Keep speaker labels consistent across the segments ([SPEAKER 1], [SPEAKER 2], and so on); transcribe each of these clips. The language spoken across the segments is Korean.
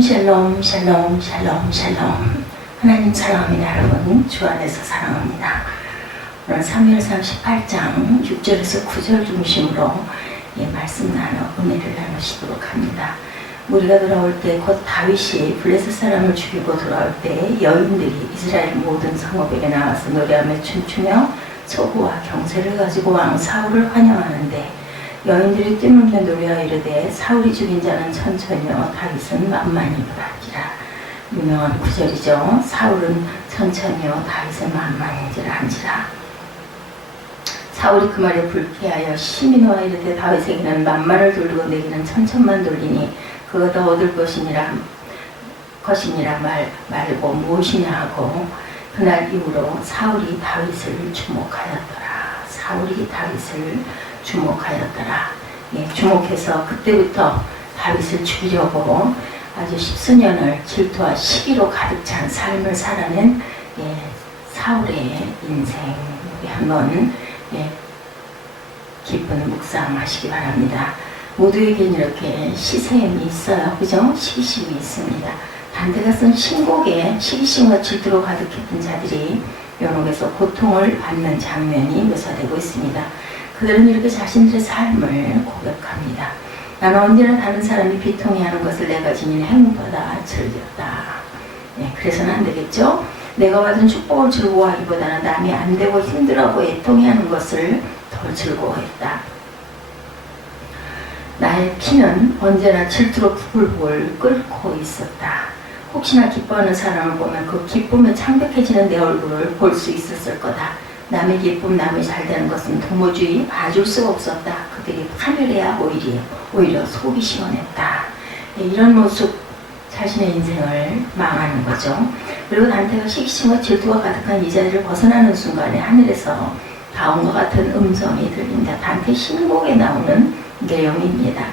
[SPEAKER 1] 샬롬 샬롬 샬롬 샬롬 하나님 사랑합니다 여러분. 주 안에서 사랑합니다. 오늘 3월 38장 6절에서 9절 중심으로 예, 말씀 나눠 은혜를 나누시도록 합니다. 우리가 돌아올 때 곧 다윗이 블레셋 사람을 죽이고 돌아올 때 여인들이 이스라엘 모든 성읍에게 나와서 노래하며 춤추며 소구와 경세를 가지고 왕 사울을 환영하는데 여인들이 뛰물며 노래하여 이르되 사울이 죽인 자는 천천히요 다윗은 만만이더라지라. 유명한 구절이죠. 사울은 천천히요 다윗은 만만인지라 한지라. 사울이 그 말에 불쾌하여 심히 노하 이르되 다윗에게는 만만을 돌리고 내게는 천천만 돌리니 그거 더 얻을 것이니라 것이니라 말 말고 무엇이냐 하고 그날 이후로 사울이 다윗을 주목하였더라. 사울이 다윗을 주목하였더라. 예, 주목해서 그때부터 다윗을 죽이려고 아주 십수년을 질투와 시기로 가득 찬 삶을 살아낸 예, 사울의 인생 우리 한번 예, 기쁜 묵상하시기 바랍니다. 모두에겐 이렇게 시샘이 있어요. 그죠? 시기심이 있습니다. 단대가 쓴 신곡에 시기심과 질투로 가득했던 자들이 연옥에서 고통을 받는 장면이 묘사되고 있습니다. 그들은 이렇게 자신들의 삶을 고백합니다. 나는 언제나 다른 사람이 비통해하는 것을 내가 지닌 행복보다 즐겼다. 네, 그래서는 안 되겠죠? 내가 받은 축복을 즐거워하기보다는 남이 안 되고 힘들어하고 애통해하는 것을 더 즐거워했다. 나의 피는 언제나 질투로 부글부글 끓고 있었다. 혹시나 기뻐하는 사람을 보면 그 기쁨에 창백해지는 내 얼굴을 볼 수 있었을 거다. 남의 기쁨, 남이 잘 되는 것은 도무지 봐줄 수가 없었다. 그들이 파멸해야 오히려, 오히려 속이 시원했다. 네, 이런 모습 자신의 인생을 망하는 거죠. 그리고 단테가 시기심과 질투가 가득한 이 자리를 벗어나는 순간에 하늘에서 다음과 같은 음성이 들린다. 단테 신곡에 나오는 내용입니다.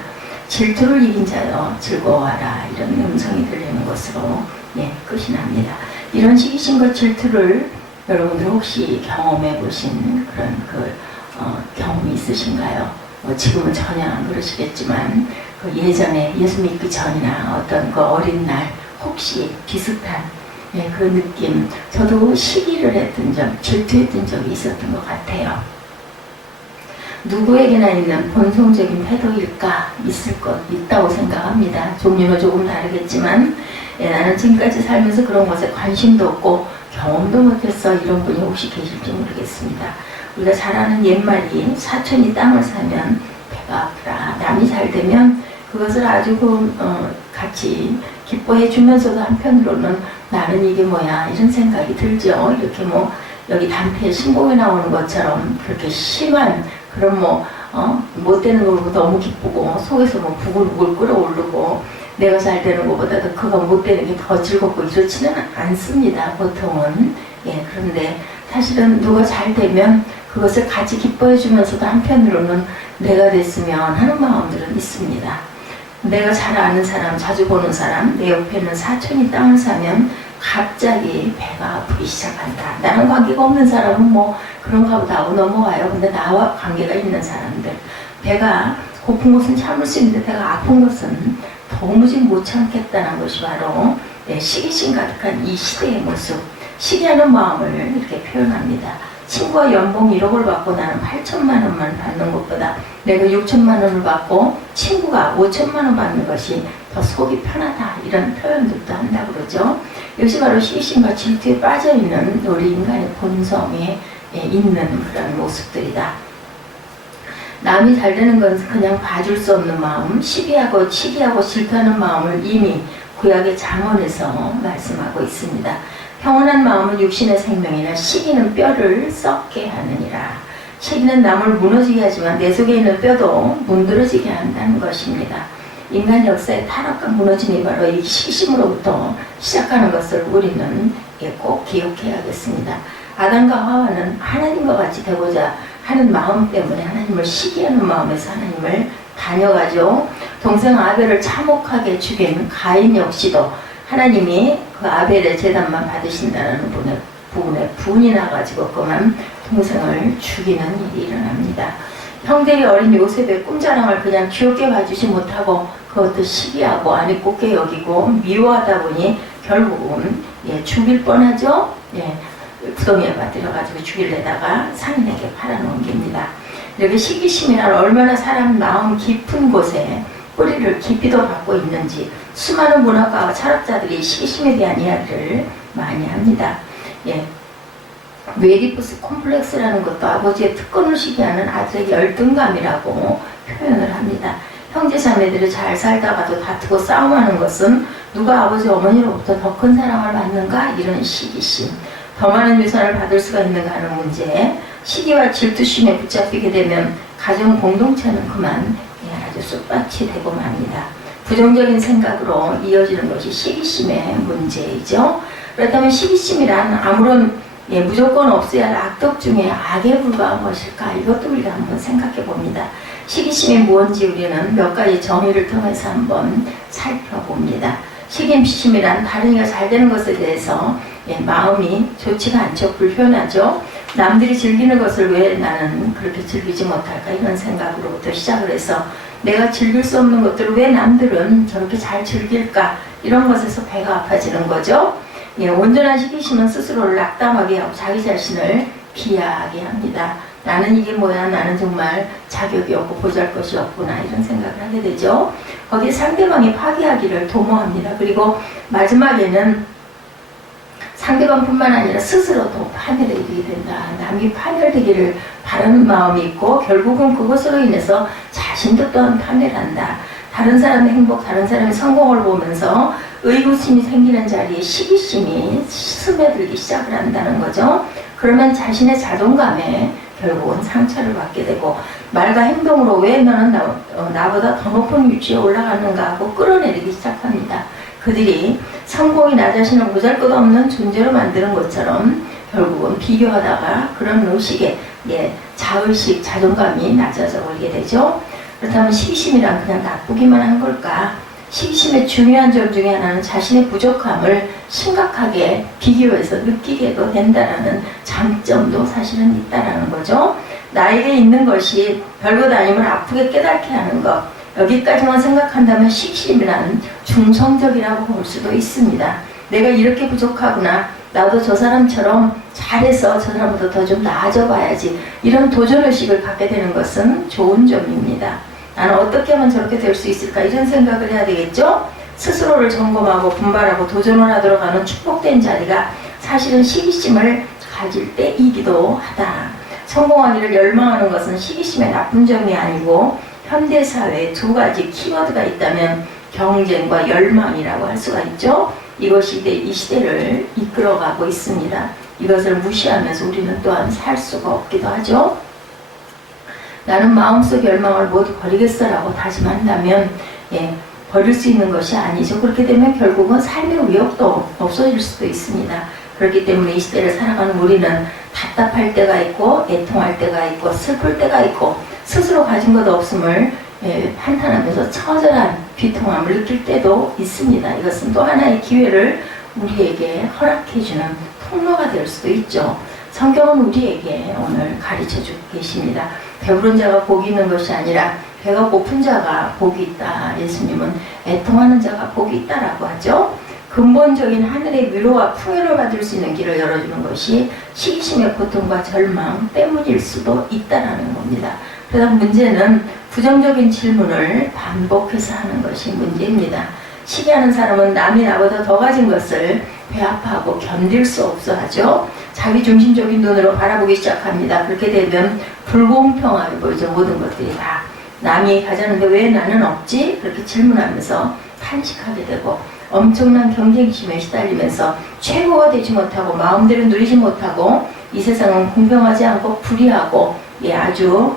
[SPEAKER 1] 질투를 이긴 자여 즐거워하라 이런 음성이 들리는 것으로 예, 끝이 납니다. 이런 시기심과 질투를 여러분들 혹시 경험해 보신 그런 그 어, 경험이 있으신가요? 뭐 지금은 전혀 안 그러시겠지만 그 예전에 예수 믿기 전이나 어떤 그 어린 날 혹시 비슷한 예, 그 느낌 저도 시기를 했던 적 질투했던 적이 있었던 것 같아요. 누구에게나 있는 본성적인 태도일까 있을 것 있다고 생각합니다. 종류는 조금 다르겠지만 예, 나는 지금까지 살면서 그런 것에 관심도 없고 경험도 못했어 이런 분이 혹시 계실지 모르겠습니다. 우리가 잘 아는 옛말이 사촌이 땅을 사면 배가 아프다. 남이 잘 되면 그것을 아주 그, 어, 같이 기뻐해 주면서도 한편으로는 나는 이게 뭐야 이런 생각이 들죠. 이렇게 뭐 여기 단태 신곡에 나오는 것처럼 그렇게 심한 그런 뭐 어? 못 되는 걸 너무 기쁘고 속에서 뭐 부글부글 끓어오르고 내가 잘 되는 것보다도 그가 못 되는 게 더 즐겁고 이렇지는 않습니다. 보통은 예 그런데 사실은 누가 잘 되면 그것을 같이 기뻐해 주면서도 한편으로는 내가 됐으면 하는 마음들은 있습니다. 내가 잘 아는 사람, 자주 보는 사람, 내 옆에 있는 사촌이 땅을 사면 갑자기 배가 아프기 시작한다. 나랑 관계가 없는 사람은 뭐 그런가 보다 하고 넘어와요. 근데 나와 관계가 있는 사람들. 배가 고픈 것은 참을 수 있는데 배가 아픈 것은 도무지 못 참겠다는 것이 바로 네, 시기심 가득한 이 시대의 모습. 시기하는 마음을 이렇게 표현합니다. 친구가 연봉 1억을 받고 나는 8천만 원만 받는 것보다 내가 6천만 원을 받고 친구가 5천만 원 받는 것이 더 속이 편하다 이런 표현들도 한다 그러죠. 이것이 바로 시기심과 질투에 빠져 있는 우리 인간의 본성에 있는 그런 모습들이다. 남이 잘 되는 것은 그냥 봐줄 수 없는 마음, 시기하고 치기하고 질투하는 마음을 이미 구약의 장언에서 말씀하고 있습니다. 평온한 마음은 육신의 생명이나 시기는 뼈를 썩게 하느니라. 시기는 남을 무너지게 하지만 내 속에 있는 뼈도 문드러지게 한다는 것입니다. 인간 역사의 타락과 무너짐이 바로 이 시심으로부터 시작하는 것을 우리는 꼭 기억해야겠습니다. 아담과 하와는 하나님과 같이 되고자 하는 마음 때문에 하나님을 시기하는 마음에서 하나님을 다녀가죠. 동생 아벨을 참혹하게 죽인 가인 역시도 하나님이 그 아벨의 재단만 받으신다는 부분에, 부분에 분이 나가지고 그만 동생을 죽이는 일이 일어납니다. 형들이 어린 요셉의 꿈자랑을 그냥 귀엽게 봐주지 못하고 그것도 시기하고 아니 곱게 여기고 미워하다 보니 결국은 예, 죽일 뻔하죠. 예, 구덩이에 빠뜨려가지고 죽일래다가 상인에게 팔아넘깁니다. 이렇게 시기심이란 얼마나 사람 마음 깊은 곳에 뿌리를 깊이도 받고 있는지 수많은 문학가와 철학자들이 시기심에 대한 이야기를 많이 합니다. 예. 웨디푸스 콤플렉스라는 것도 아버지의 특권을 시기하는 아들의 열등감이라고 표현을 합니다. 형제 자매들이 잘 살다가도 다투고 싸움하는 것은 누가 아버지 어머니로부터 더 큰 사랑을 받는가 이런 시기심 더 많은 유산을 받을 수가 있는가 하는 문제 시기와 질투심에 붙잡히게 되면 가정 공동체는 그만 예, 아주 쑥밭이 되고 맙니다. 부정적인 생각으로 이어지는 것이 시기심의 문제이죠. 그렇다면 시기심이란 아무런 예, 무조건 없어야 할 악덕 중에 악에 불과한 것일까? 이것도 우리가 한번 생각해 봅니다. 시기심이 무엇인지 우리는 몇 가지 정의를 통해서 한번 살펴봅니다. 다른 이가 잘 되는 것에 대해서 예, 마음이 좋지가 않죠. 불편하죠. 남들이 즐기는 것을 왜 나는 그렇게 즐기지 못할까 이런 생각으로부터 시작을 해서 내가 즐길 수 없는 것들을 왜 남들은 저렇게 잘 즐길까 이런 것에서 배가 아파지는 거죠. 예, 온전한 시기심은 스스로를 낙담하게 하고 자기 자신을 비하하게 합니다. 나는 이게 뭐야? 나는 정말 자격이 없고 보잘 것이 없구나 이런 생각을 하게 되죠. 거기에 상대방이 파괴하기를 도모합니다. 그리고 마지막에는 상대방뿐만 아니라 스스로도 파멸되게 된다. 남이 파멸되기를 바라는 마음이 있고 결국은 그것으로 인해서 자신도 또한 파멸한다. 다른 사람의 행복, 다른 사람의 성공을 보면서 의구심이 생기는 자리에 시기심이 스며들기 시작을 한다는 거죠. 그러면 자신의 자존감에 결국은 상처를 받게 되고 말과 행동으로 왜 너는 나, 어, 나보다 더 높은 위치에 올라가는가 하고 끌어내리기 시작합니다. 그들이 성공이 나 자신을 보잘것 없는 존재로 만드는 것처럼 결국은 비교하다가 그런 의식에 예, 자의식, 자존감이 낮아져 버리게 되죠. 그렇다면 시기심이란 그냥 나쁘기만 한 걸까? 시기심의 중요한 점 중에 하나는 자신의 부족함을 심각하게 비교해서 느끼게도 된다라는 장점도 사실은 있다라는 거죠. 나에게 있는 것이 별것 아님을 아프게 깨닫게 하는 것. 여기까지만 생각한다면 시기심이란 중성적이라고 볼 수도 있습니다. 내가 이렇게 부족하구나. 나도 저 사람처럼 잘해서 저 사람보다 더 좀 나아져 봐야지. 이런 도전의식을 갖게 되는 것은 좋은 점입니다. 나는 어떻게 하면 저렇게 될 수 있을까 이런 생각을 해야 되겠죠. 스스로를 점검하고 분발하고 도전을 하도록 하는 축복된 자리가 사실은 시기심을 가질 때이기도 하다. 성공하기를 열망하는 것은 시기심의 나쁜 점이 아니고 현대 사회에 두 가지 키워드가 있다면 경쟁과 열망이라고 할 수가 있죠. 이것이 이 시대를 이끌어가고 있습니다. 이것을 무시하면서 우리는 또한 살 수가 없기도 하죠. 나는 마음속 열망을 모두 버리겠어라고 다짐한다면 예, 버릴 수 있는 것이 아니죠. 그렇게 되면 결국은 삶의 위협도 없어질 수도 있습니다. 그렇기 때문에 이 시대를 살아가는 우리는 답답할 때가 있고 애통할 때가 있고 슬플 때가 있고 스스로 가진 것 없음을 예, 한탄하면서 처절한 비통함을 느낄 때도 있습니다. 이것은 또 하나의 기회를 우리에게 허락해주는 통로가 될 수도 있죠. 성경은 우리에게 오늘 가르쳐 주고 계십니다. 배부른 자가 복이 있는 것이 아니라 배가 고픈 자가 복이 있다. 예수님은 애통하는 자가 복이 있다라고 하죠. 근본적인 하늘의 위로와 풍요를 받을 수 있는 길을 열어주는 것이 시기심의 고통과 절망 때문일 수도 있다라는 겁니다. 그래서 문제는 부정적인 질문을 반복해서 하는 것이 문제입니다. 시기하는 사람은 남이 나보다 더 가진 것을 배아파하고 견딜 수 없어 하죠. 자기 중심적인 눈으로 바라보기 시작합니다. 그렇게 되면 불공평하게 보이죠. 모든 것들이 다. 남이 가졌는데 왜 나는 없지? 그렇게 질문하면서 탄식하게 되고 엄청난 경쟁심에 시달리면서 최고가 되지 못하고 마음대로 누리지 못하고 이 세상은 공평하지 않고 불의하고 예, 아주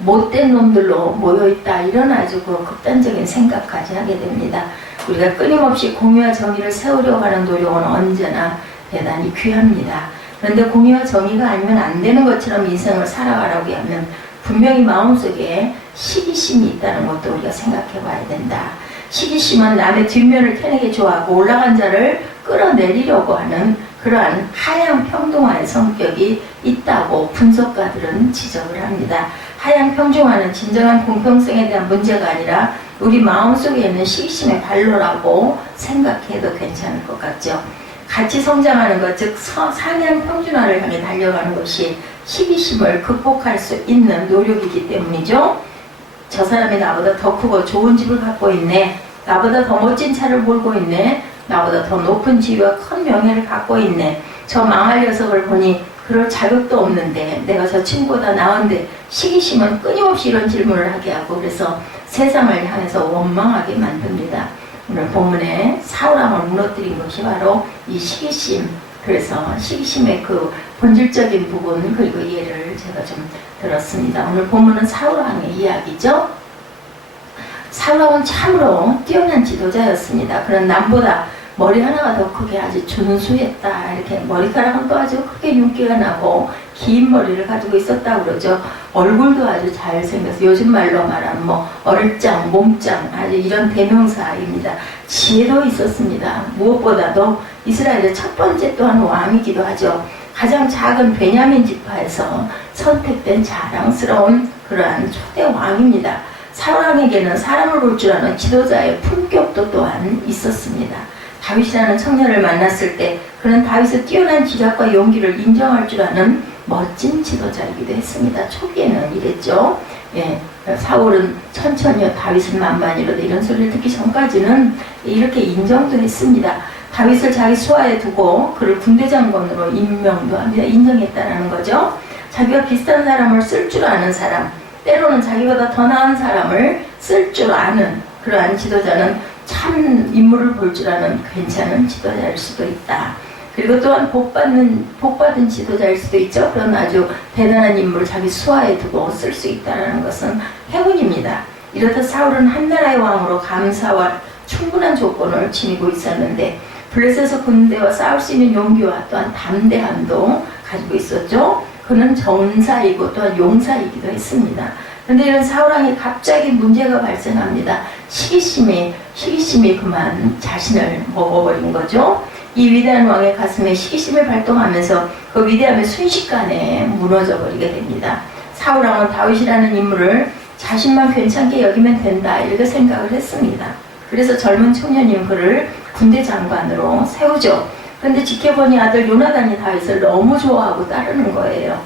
[SPEAKER 1] 못된 놈들로 모여있다 이런 아주 그 극단적인 생각까지 하게 됩니다. 우리가 끊임없이 공의와 정의를 세우려고 하는 노력은 언제나 대단히 귀합니다. 그런데 공의와 정의가 아니면 안 되는 것처럼 인생을 살아가라고 하면 분명히 마음속에 시기심이 있다는 것도 우리가 생각해 봐야 된다. 시기심은 남의 뒷면을 캐내게 좋아하고 올라간 자를 끌어내리려고 하는 그러한 하향 평등화의 성격이 있다고 분석가들은 지적을 합니다. 하향 평등화는 진정한 공평성에 대한 문제가 아니라 우리 마음속에 있는 시기심의 발로라고 생각해도 괜찮을 것 같죠. 같이 성장하는 것, 즉 서- 상향 평준화를 향해 달려가는 것이 시기심을 극복할 수 있는 노력이기 때문이죠. 저 사람이 나보다 더 크고 좋은 집을 갖고 있네. 나보다 더 멋진 차를 몰고 있네. 나보다 더 높은 지위와 큰 명예를 갖고 있네. 저 망할 녀석을 보니 그럴 자격도 없는데 내가 저 친구보다 나은데 시기심은 끊임없이 이런 질문을 하게 하고 그래서 세상을 향해서 원망하게 만듭니다. 오늘 본문에 사울왕을 무너뜨린 것이 바로 이 시기심. 그래서 시기심의 그 본질적인 부분 그리고 예를 제가 좀 들었습니다. 오늘 본문은 사울왕의 이야기죠. 사울왕은 참으로 뛰어난 지도자였습니다. 그런 남보다 머리 하나가 더 크게 아주 준수했다. 이렇게 머리카락은 또 아주 크게 윤기가 나고 긴 머리를 가지고 있었다고 그러죠. 얼굴도 아주 잘생겨서 요즘 말로 말하면 뭐 얼짱, 몸짱 아주 이런 대명사입니다. 지혜도 있었습니다. 무엇보다도 이스라엘의 첫 번째 또한 왕이기도 하죠. 가장 작은 베냐민 지파에서 선택된 자랑스러운 그러한 초대 왕입니다. 사울왕에게는 사람을 볼 줄 아는 지도자의 품격도 또한 있었습니다. 다윗이라는 청년을 만났을 때 그는 다윗의 뛰어난 지략과 용기를 인정할 줄 아는 멋진 지도자이기도 했습니다. 초기에는 이랬죠. 예, 사울은 천천히요, 다윗은 만만이로다 이런 소리를 듣기 전까지는 이렇게 인정도 했습니다. 다윗을 자기 수하에 두고 그를 군대 장관으로 임명도 합니다. 인정했다라는 거죠. 자기가 비슷한 사람을 쓸 줄 아는 사람, 때로는 자기보다 더 나은 사람을 쓸 줄 아는 그러한 지도자는 참 인물을 볼 줄 아는 괜찮은 지도자일 수도 있다. 그리고 또한 복받는, 복받은 지도자일 수도 있죠. 그런 아주 대단한 인물을 자기 수하에 두고 쓸 수 있다는 것은 행운입니다. 이렇듯 사울은 한 나라의 왕으로 감사와 충분한 조건을 지니고 있었는데 블레셋에서 군대와 싸울 수 있는 용기와 또한 담대함도 가지고 있었죠. 그는 전사이고 또한 용사이기도 했습니다. 그런데 이런 사울왕이 갑자기 문제가 발생합니다. 시기심이 시기심이 그만 자신을 먹어버린 거죠. 이 위대한 왕의 가슴에 시기심을 발동하면서 그 위대함이 순식간에 무너져 버리게 됩니다. 사울 왕은 다윗이라는 인물을 자신만 괜찮게 여기면 된다 이렇게 생각을 했습니다. 그래서 젊은 청년인 그를 군대 장관으로 세우죠. 그런데 지켜보니 아들 요나단이 다윗을 너무 좋아하고 따르는 거예요.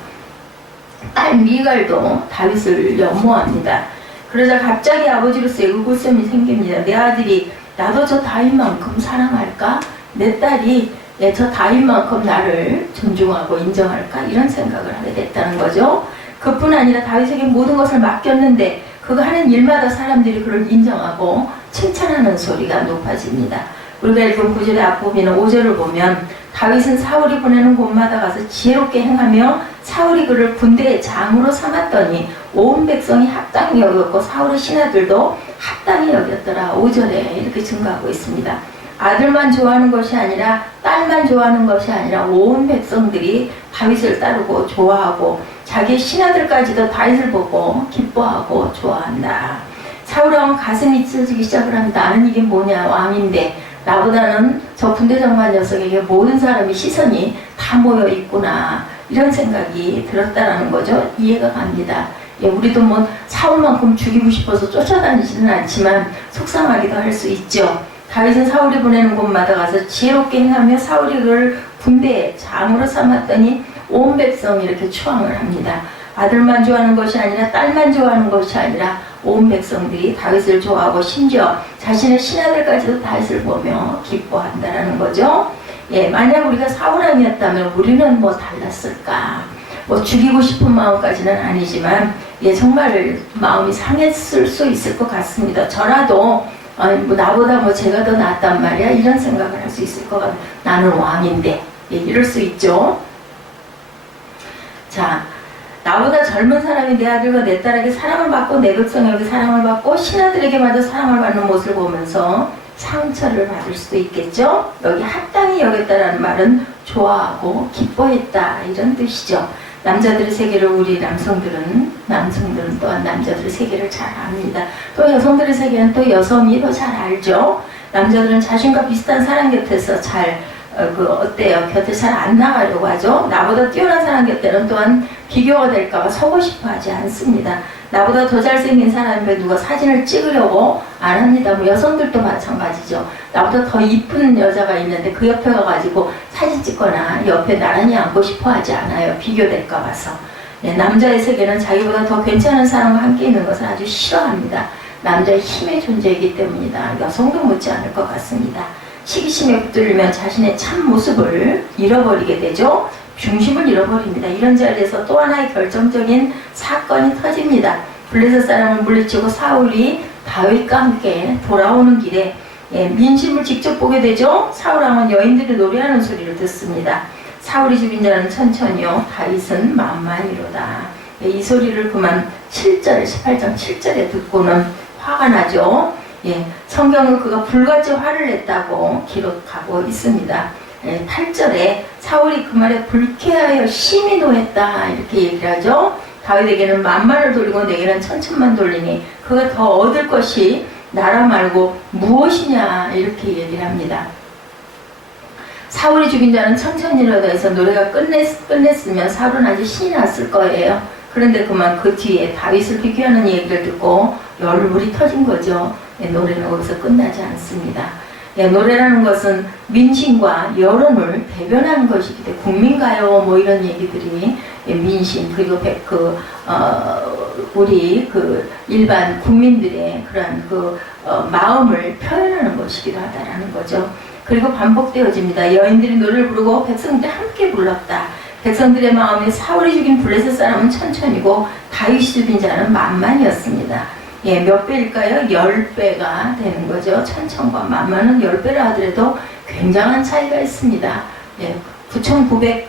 [SPEAKER 1] 딸 미갈도 다윗을 연모합니다. 그러자 갑자기 아버지로서의 의구심이 생깁니다. 내 아들이 나도 저 다윗만큼 사랑할까? 내 딸이 예, 저 다윗만큼 나를 존중하고 인정할까? 이런 생각을 하게 됐다는 거죠. 그뿐 아니라 다윗에게 모든 것을 맡겼는데 그가 하는 일마다 사람들이 그를 인정하고 칭찬하는 소리가 높아집니다. 우리가 읽은 구절의 앞부분은 5절을 보면 다윗은 사울이 보내는 곳마다 가서 지혜롭게 행하며 사울이 그를 군대의 장으로 삼았더니 온 백성이 합당히 여겼고 사울의 신하들도 합당히 여겼더라. 5절에 이렇게 증가하고 있습니다. 아들만 좋아하는 것이 아니라 딸만 좋아하는 것이 아니라 온 백성들이 다윗을 따르고 좋아하고 자기 신하들까지도 다윗을 보고 기뻐하고 좋아한다. 사울왕은 가슴이 찢어지기 시작을 합니다. 나는 이게 뭐냐 왕인데 나보다는 저 군대 장관 녀석에게 모든 사람이 시선이 다 모여 있구나 이런 생각이 들었다라는 거죠. 이해가 갑니다. 예, 우리도 뭐 사울만큼 죽이고 싶어서 쫓아다니지는 않지만 속상하기도 할 수 있죠. 다윗은 사울이 보내는 곳마다 가서 지혜롭게 행하며 사울이 그를 군대의 장으로 삼았더니 온 백성이 이렇게 추앙을 합니다. 아들만 좋아하는 것이 아니라 딸만 좋아하는 것이 아니라 온 백성들이 다윗을 좋아하고 심지어 자신의 신하들까지도 다윗을 보며 기뻐한다라는 거죠. 예, 만약 우리가 사울왕이었다면 우리는 뭐 달랐을까? 뭐 죽이고 싶은 마음까지는 아니지만 예, 정말 마음이 상했을 수 있을 것 같습니다. 저라도 아니, 뭐 나보다 뭐 제가 더 낫단 말이야 이런 생각을 할 수 있을 것 같아요. 나는 왕인데 예, 이럴 수 있죠. 자, 나보다 젊은 사람이 내 아들과 내 딸에게 사랑을 받고 내 백성에게 사랑을 받고 신하들에게마저 사랑을 받는 모습을 보면서 상처를 받을 수도 있겠죠. 여기 합당히 여겼다라는 말은 좋아하고 기뻐했다 이런 뜻이죠. 남자들의 세계를 우리 남성들은 남성들은 또한 남자들의 세계를 잘 압니다. 또 여성들의 세계는 또 여성이 더 잘 알죠. 남자들은 자신과 비슷한 사람 곁에서 잘 어, 그 어때요? 곁에 잘 안 나가려고 하죠. 나보다 뛰어난 사람 곁에는 또한 비교가 될까봐 서고 싶어 하지 않습니다. 나보다 더 잘생긴 사람인데 누가 사진을 찍으려고 안 합니다. 뭐 여성들도 마찬가지죠. 나보다 더 이쁜 여자가 있는데 그 옆에 가가지고 사진 찍거나 옆에 나란히 앉고 싶어 하지 않아요. 비교될까 봐서. 네, 남자의 세계는 자기보다 더 괜찮은 사람과 함께 있는 것을 아주 싫어합니다. 남자의 힘의 존재이기 때문이다. 여성도 못지 않을 것 같습니다. 시기심에 붙들리면 자신의 참 모습을 잃어버리게 되죠. 중심을 잃어버립니다. 이런 자리에서 또 하나의 결정적인 사건이 터집니다. 블레셋 사람을 물리치고 사울이 다윗과 함께 돌아오는 길에 예, 민심을 직접 보게 되죠. 사울 왕은 여인들이 노래하는 소리를 듣습니다. 사울이 죽인 자는 천천히요, 다윗은 만만이로다. 예, 이 소리를 그만 7절, 18장 7절에 듣고는 화가 나죠. 예, 성경은 그가 불같이 화를 냈다고 기록하고 있습니다. 예, 8절에 사울이 그 말에 불쾌하여 심히 노했다 이렇게 얘기를 하죠. 다윗에게는 만만을 돌리고 내게는 천천만 돌리니 그가 더 얻을 것이 나라 말고 무엇이냐 이렇게 얘기를 합니다. 사울이 죽인 자는 천천히라도 해서 노래가 끝냈, 끝냈으면 사울은 아주 신이 났을 거예요. 그런데 그만 그 뒤에 다윗을 비교하는 얘기를 듣고 열불이 터진 거죠. 예, 노래는 거기서 끝나지 않습니다. 예, 노래라는 것은 민심과 여론을 대변하는 것이기 때문에 국민가요 뭐 이런 얘기들이 예, 민심 그리고 백- 그 어, 우리 그 일반 국민들의 그런 그 어, 마음을 표현하는 것이기도 하다라는 거죠. 그리고 반복되어집니다. 여인들이 노래를 부르고 백성들이 함께 불렀다. 백성들의 마음에 사울이 죽인 블레셋 사람은 천천히고 다윗이 죽인 자는 만만이었습니다. 예, 몇 배일까요? 열 배가 되는 거죠. 천천과 만만은 열 배라 하더라도 굉장한 차이가 있습니다. 예, 9,900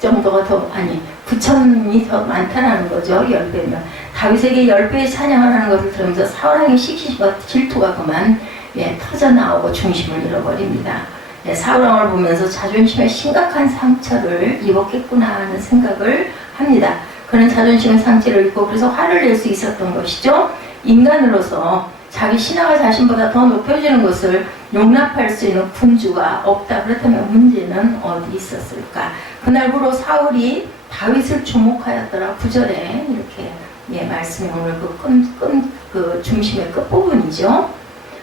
[SPEAKER 1] 정도가 더 아니 9천이 더 많다라는 거죠. 열 배면 다윗에게 열 배의 찬양을 하는 것을 들으면서 사울왕의 시기심과 질투가 그만 예, 터져 나오고 중심을 잃어버립니다. 예, 사울왕을 보면서 자존심에 심각한 상처를 입었겠구나 하는 생각을 합니다. 그는 자존심의 상처를 입고 그래서 화를 낼 수 있었던 것이죠. 인간으로서 자기 신앙을 자신보다 더 높여주는 것을 용납할 수 있는 군주가 없다. 그렇다면 문제는 어디 있었을까? 그날부로 사울이 다윗을 주목하였더라. 구절에 이렇게 예, 말씀이 오늘 그, 끈, 끈, 그 중심의 끝부분이죠.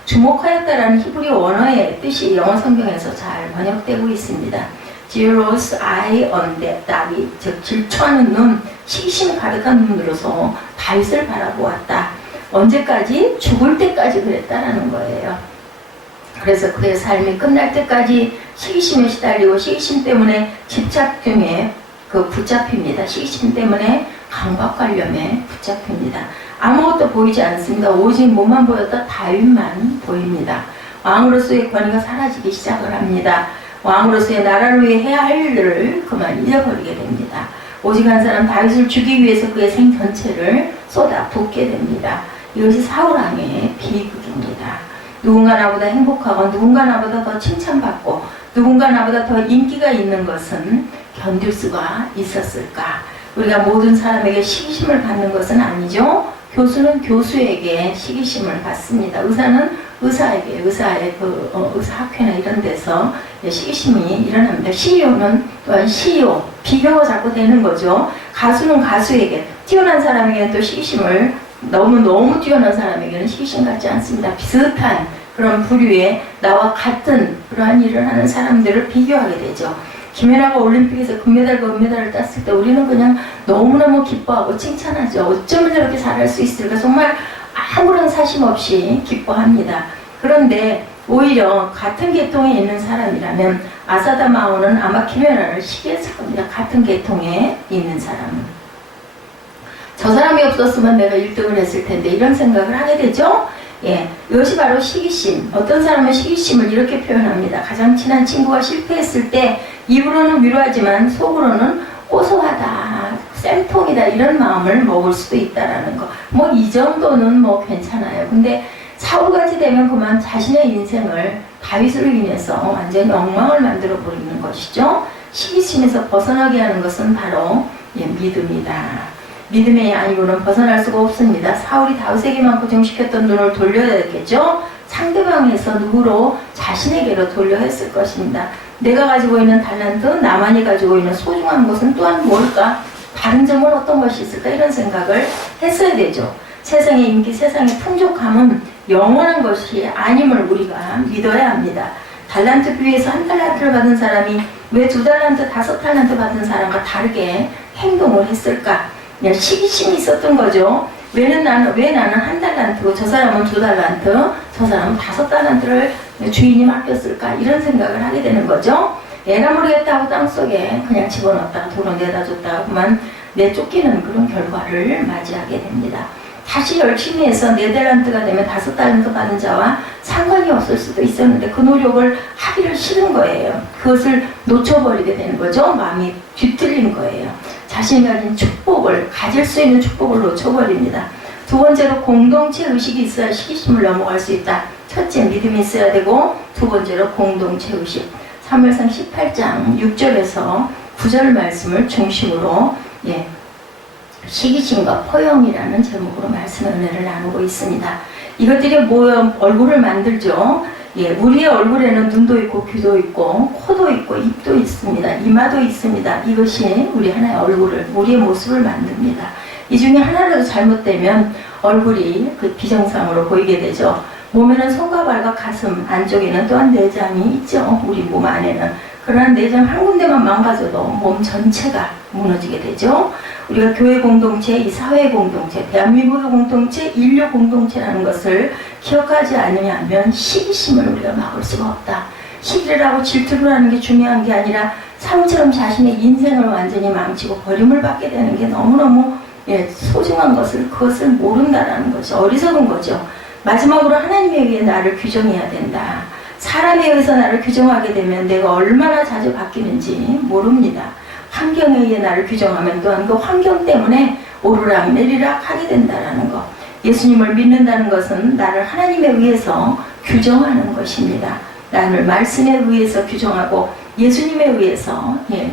[SPEAKER 1] 주목하였다라는 히브리 원어의 뜻이 영어 성경에서 잘 번역되고 있습니다. Zeros eye on that David, 즉 질투하는 눈, 시기심 가득한 눈으로서 다윗을 바라보았다. 언제까지? 죽을 때까지 그랬다라는 거예요. 그래서 그의 삶이 끝날 때까지 시기심에 시달리고 시기심 때문에 집착중에 그 붙잡힙니다. 시기심 때문에 강박관념에 붙잡힙니다. 아무것도 보이지 않습니다. 오직 몸만 보였다 다윗만 보입니다. 왕으로서의 권위가 사라지기 시작을 합니다. 왕으로서의 나라를 위해 해야 할 일들을 그만 잃어버리게 됩니다. 오직 한 사람 다윗을 주기 위해서 그의 생 전체를 쏟아 붓게 됩니다. 이것이 사울왕의 비극입니다. 누군가 나보다 행복하고 누군가 나보다 더 칭찬받고 누군가 나보다 더 인기가 있는 것은 견딜 수가 있었을까? 우리가 모든 사람에게 시기심을 받는 것은 아니죠. 교수는 교수에게 시기심을 받습니다. 의사는 의사에게 의사의 그 어, 의사학회나 이런 데서 시기심이 일어납니다. CEO는 또한 CEO 비교가 자꾸 되는 거죠. 가수는 가수에게 뛰어난 사람에게는 또 시기심을 너무 너무 뛰어난 사람에게는 시기심 같지 않습니다. 비슷한 그런 부류의 나와 같은 그러한 일을 하는 사람들을 비교하게 되죠. 김연아가 올림픽에서 금메달과 은메달을 땄을 때 우리는 그냥 너무너무 기뻐하고 칭찬하죠. 어쩌면 저렇게 잘할 수 있을까 정말 아무런 사심 없이 기뻐합니다. 그런데 오히려 같은 계통에 있는 사람이라면 아사다 마오는 아마 김연아를 시기했을 겁니다. 같은 계통에 있는 사람은. 저 사람이 없었으면 내가 1등을 했을 텐데 이런 생각을 하게 되죠. 예, 이것이 바로 시기심. 어떤 사람은 시기심을 이렇게 표현합니다. 가장 친한 친구가 실패했을 때 입으로는 위로하지만 속으로는 고소하다, 쌤통이다 이런 마음을 먹을 수도 있다라는 거. 뭐 이 정도는 뭐 괜찮아요. 근데 사후같이 되면 그만 자신의 인생을 다윗으로 인해서 완전히 엉망을 만들어 버리는 것이죠. 시기심에서 벗어나게 하는 것은 바로 예, 믿음이다. 믿음의 아니고는 벗어날 수가 없습니다. 사울이 다윗에게만 고정시켰던 눈을 돌려야 되겠죠. 상대방에서 누구로 자신에게로 돌려 했을 것입니다. 내가 가지고 있는 달란트, 나만이 가지고 있는 소중한 것은 또한 뭘까? 다른 점은 어떤 것이 있을까? 이런 생각을 했어야 되죠. 세상의 인기, 세상의 풍족함은 영원한 것이 아님을 우리가 믿어야 합니다. 달란트 비해서 한 달란트를 받은 사람이 왜 두 달란트, 다섯 달란트 받은 사람과 다르게 행동을 했을까? 그냥 시기심이 있었던 거죠. 왜는 나는 왜 나는 한 달란트고 저 사람은 두 달란트, 저 사람은 다섯 달란트를 주인이 맡겼을까? 이런 생각을 하게 되는 거죠. 애나 모르겠다 고 땅속에 그냥 집어넣었다가 돈을 내다 줬다가 그만 내쫓기는 그런 결과를 맞이하게 됩니다. 다시 열심히 해서 네 달란트가 되면 다섯 달란트 받은 자와 상관이 없을 수도 있었는데 그 노력을 하기를 싫은 거예요. 그것을 놓쳐버리게 되는 거죠. 마음이 뒤틀린 거예요. 자신이 가진 축복을 가질 수 있는 축복을 놓쳐버립니다. 두 번째로 공동체 의식이 있어야 시기심을 넘어갈 수 있다. 첫째 믿음이 있어야 되고 두 번째로 공동체 의식. 3일상 18장 6절에서 9절 말씀을 중심으로 예, 시기심과 포용이라는 제목으로 말씀의 은혜를 나누고 있습니다. 이것들이 모여 얼굴을 만들죠. 예, 우리의 얼굴에는 눈도 있고 귀도 있고 코도 있고 입도 있습니다. 이마도 있습니다. 이것이 우리 하나의 얼굴을 우리의 모습을 만듭니다. 이 중에 하나라도 잘못되면 얼굴이 그 비정상으로 보이게 되죠. 몸에는 손과 발과 가슴 안쪽에는 또한 내장이 있죠. 우리 몸 안에는 그러나 내장 한 군데만 망가져도 몸 전체가 무너지게 되죠. 우리가 교회 공동체, 이 사회 공동체, 대한민국의 공동체, 인류 공동체라는 것을 기억하지 않으면 시기심을 우리가 막을 수가 없다. 시기를 하고 질투를 하는 게 중요한 게 아니라 사람처럼 자신의 인생을 완전히 망치고 버림을 받게 되는 게 너무너무 예, 소중한 것을 그것을 모른다라는 것이 어리석은 거죠. 마지막으로 하나님에 의해 나를 규정해야 된다. 사람에 의해서 나를 규정하게 되면 내가 얼마나 자주 바뀌는지 모릅니다. 환경에 의해 나를 규정하면 또한 그 환경 때문에 오르락 내리락 하게 된다는 것. 예수님을 믿는다는 것은 나를 하나님에 의해서 규정하는 것입니다. 나를 말씀에 의해서 규정하고 예수님에 의해서 예,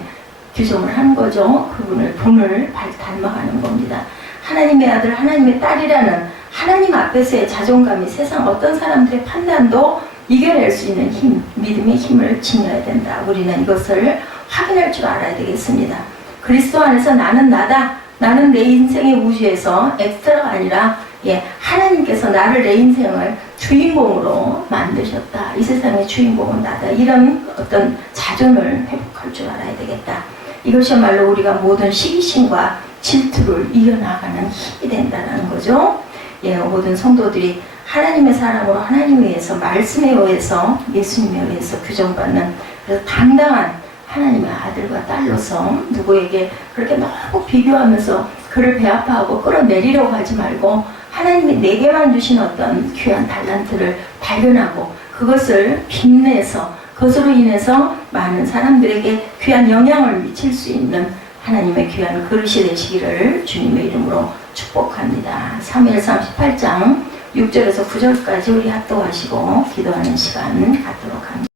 [SPEAKER 1] 규정을 하는 거죠. 그분을 분을 닮아가는 겁니다. 하나님의 아들, 하나님의 딸이라는 하나님 앞에서의 자존감이 세상 어떤 사람들의 판단도 이겨낼 수 있는 힘, 믿음의 힘을 지녀야 된다. 우리는 이것을 확인할 줄 알아야 되겠습니다. 그리스도 안에서 나는 나다. 나는 내 인생의 우주에서 엑스트라가 아니라 예, 하나님께서 나를 내 인생을 주인공으로 만드셨다. 이 세상의 주인공은 나다. 이런 어떤 자존을 회복할 줄 알아야 되겠다. 이것이야말로 우리가 모든 시기심과 질투를 이겨나가는 힘이 된다는 거죠. 예, 모든 성도들이 하나님의 사람으로 하나님에 의해서 말씀에 의해서 예수님에 의해서 규정받는 그래서 당당한 하나님의 아들과 딸로서 누구에게 그렇게 너무 비교하면서 그를 배아파하고 끌어내리려고 하지 말고 하나님이 내게만 주신 어떤 귀한 달란트를 발견하고 그것을 빛내서 그것으로 인해서 많은 사람들에게 귀한 영향을 미칠 수 있는 하나님의 귀한 그릇이 되시기를 주님의 이름으로 축복합니다. 3일 38장 6절에서 9절까지 우리 합독하시고 기도하는 시간 갖도록 합니다.